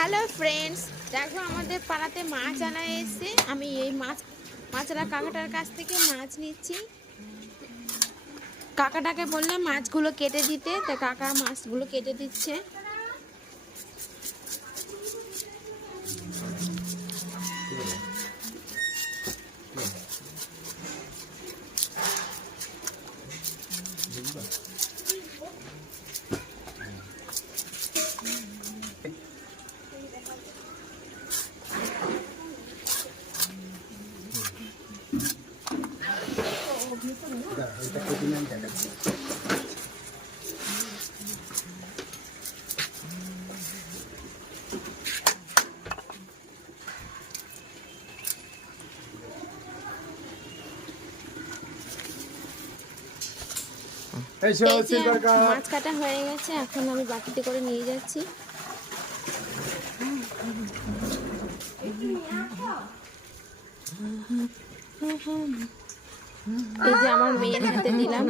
Hello friends দেখো, আমাদের পাড়াতে মাছ আনা এসে আমি এই মাছ, মাছরা কাকাটার কাছ থেকে মাছ নিচ্ছি। কাকাটাকে বললে মাছগুলো কেটে দিতে। তা কাকা মাছগুলো কেটে দিচ্ছে এই এই সব যে সিলভার কাপ মাছ কাটা হয়ে গেছে এখন আমি বাটিতে করে নিয়ে যাচ্ছি। এই যে আমার মেয়ের হাতে দিলাম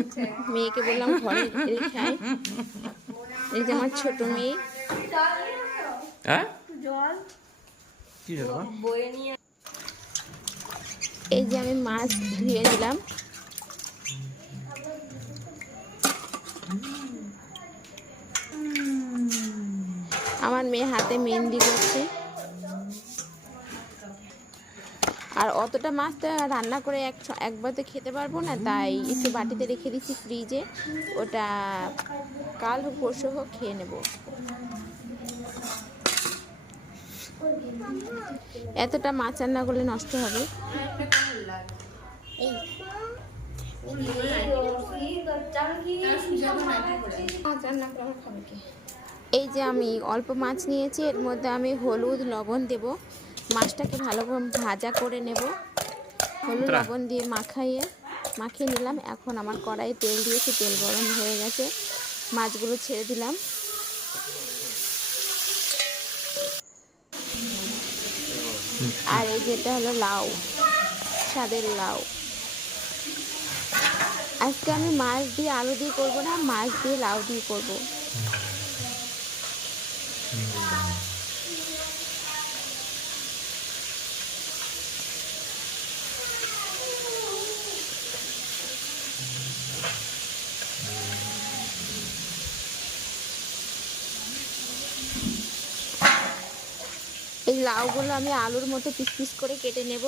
মেয়েকে বললাম ঘরে রেখে এই যে আমার ছোট মেয়ে। হ্যাঁ? এই যে আমি মাছ ধুয়ে নিলাম। আমার মেয়ে হাতে মেহেন্দি করছে। আর অতটা মাছ তো রান্না করে এক একবার তো খেতে পারব না তাই একটু বাটিতে রেখে দিচ্ছি ফ্রিজে। ওটা কাল হোক পরশু হোক খেয়ে নেব। এতটা মাছ রান্না করলে নষ্ট হবে। এই যে আমি অল্প মাছ নিয়েছি এর মধ্যে আমি হলুদ লবণ দেব। মাছটাকে ভালো করে ভাজা করে নেব। হলুদ লবণ দিয়ে মাখাইয়ে মাখিয়ে নিলাম। এখন আমার কড়াইয়ে তেল দিয়েছি তেল গরম হয়ে গেছে। মাছগুলো ছেড়ে দিলাম। আর এই যেটা হলো লাউ স্বাদের লাউ। আজকে আমি মাছ দিয়ে আলু দিয়ে করব না মাছ দিয়ে লাউ দিয়ে করব। লাউগুলো আমি আলুর মতো পিস পিস করে কেটে নেব।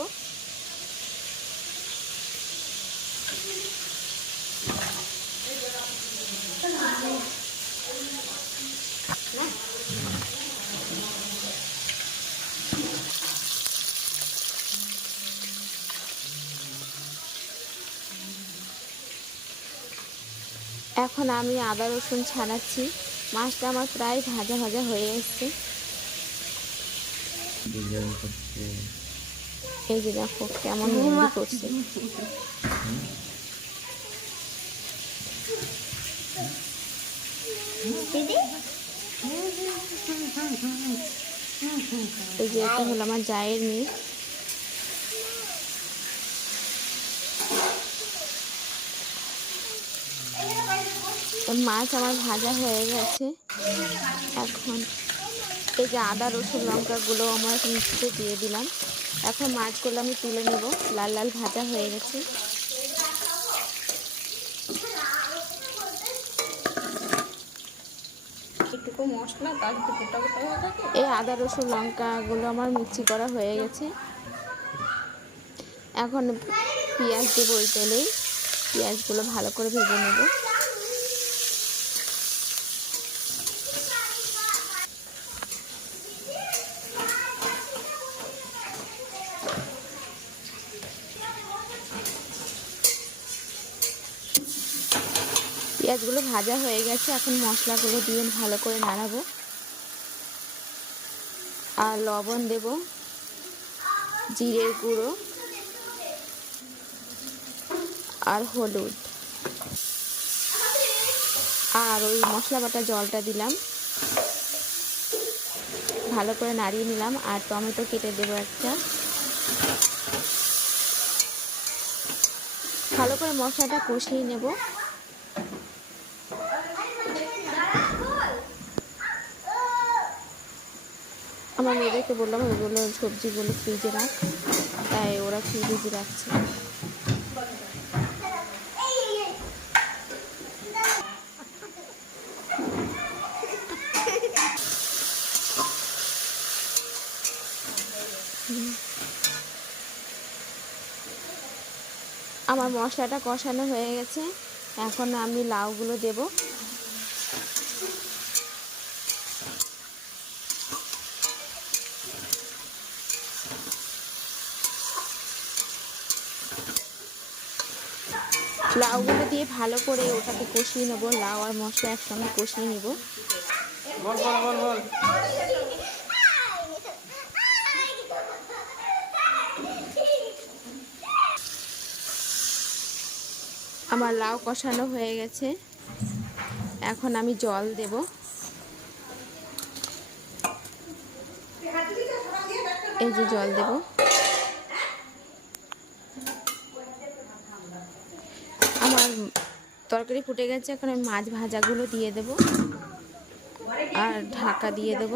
এখন আমি আদা রসুন ছাড়াচ্ছি মাছটা আমার প্রায় ভাজা ভাজা হয়ে এসছে। এই যে দেখো কেমন মেহেন্দি করছে। এই যে এটা হলো আমার জায়ের মেয়ে। মাছ আমার ভাজা হয়ে গেছে। এখন এই যে আদা রসুন লঙ্কাগুলো আমার মিক্সিতে দিয়ে দিলাম। এখন মাছগুলো আমি তুলে নেব। লাল লাল ভাজা হয়ে গেছে। এই আদা রসুন লঙ্কাগুলো আমার মিক্সি করা হয়ে গেছে। এখন পেঁয়াজ দেবো ওই তেলেই পেঁয়াজগুলো ভালো করে ভেজে নেব। পেঁয়াজগুলো ভাজা হয়ে গেছে। এখন মশলাগুলো দিয়ে ভালো করে নাড়াবো। আর লবণ দেব। জিরের গুঁড়ো। আর হলুদ। আর ওই মশলা বাটা জলটা দিলাম। ভালো করে নাড়িয়ে নিলাম। আর টমেটো কেটে দেবো একটা। ভালো করে মশলাটা কষিয়ে নেব। আমার মেয়েদেরকে বললাম ওইগুলো সবজিগুলো ফ্রিজে রাখ। তাই ওরা ফ্রিজে রাখছে। আমার মশলাটা কষানো হয়ে গেছে। এখন আমি লাউগুলো দেব। লাউগুলো দিয়ে ভালো করে ওটাকে কষিয়ে নেব লাউ আর মশলা একসঙ্গে কষিয়ে নেব। আমার লাউ কষানো হয়ে গেছে। এখন আমি জল দেব। এই যে জল দেব আমার তরকারি ফুটে গেছে, এখন আমি মাছ ভাজাগুলো দিয়ে দেব আর ঢাকা দিয়ে দেব।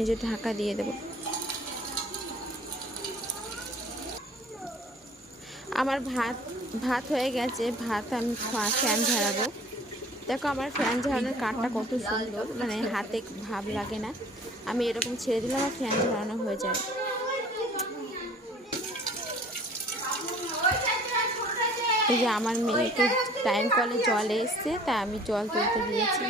এই যে ঢাকা দিয়ে দেব। আমার ভাত ভাত হয়ে গেছে, ভাত আমি ফ্যান ঝাড়াবো দেখো আমার ফ্যান ঝাড়ানোর কাঠটা কত সুন্দর মানে হাতে ভাব লাগে না। আমি এরকম ছেড়ে দিলে আমার ফ্যান ঝাড়ানো হয়ে যায়। এই যে আমার মেয়েকে টাইম কলে জলে এসছে তাই আমি জল তুলতে দিয়েছি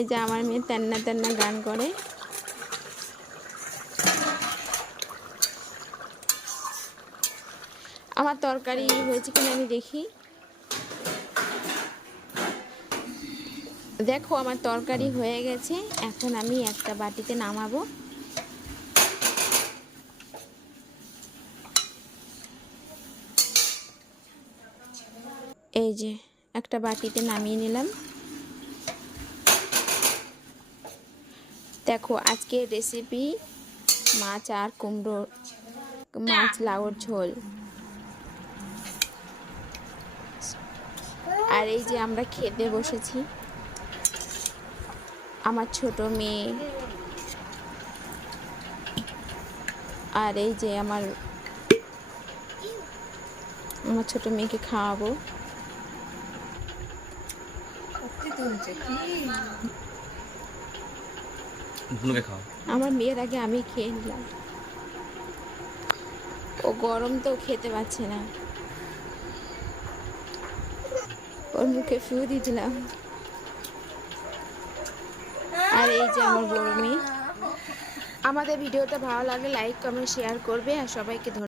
এই যে আমার মেয়ে তেন্না তেন্না গান করে। আমার তরকারি হয়েছে কিনা আমি দেখি। দেখো, আমার তরকারি হয়ে গেছে। এখন আমি একটা বাটিতে নামাবো। এই যে, একটা বাটিতে নামিয়ে নিলাম। দেখো আজকের রেসিপি মাছ আর কুমড়ো, মাছ, লাউর ঝোল। আর এই যে আমরা খেতে বসেছি, আমার ছোট মেয়ে। আর এই যে আমার আমার ছোট মেয়েকে খাওয়াবো। ভুনুকে খাও আমার মেয়ের আগে আমি খেয়ে নিলাম। ও গরম তো খেতে পারছে না। ওর মুখে ফু দিয়েছিলাম। আর এই যে আমার বড় আমাদের ভিডিওটা ভালো লাগলে লাইক কমেন্ট শেয়ার করবে আর সবাইকে ধন্যবাদ।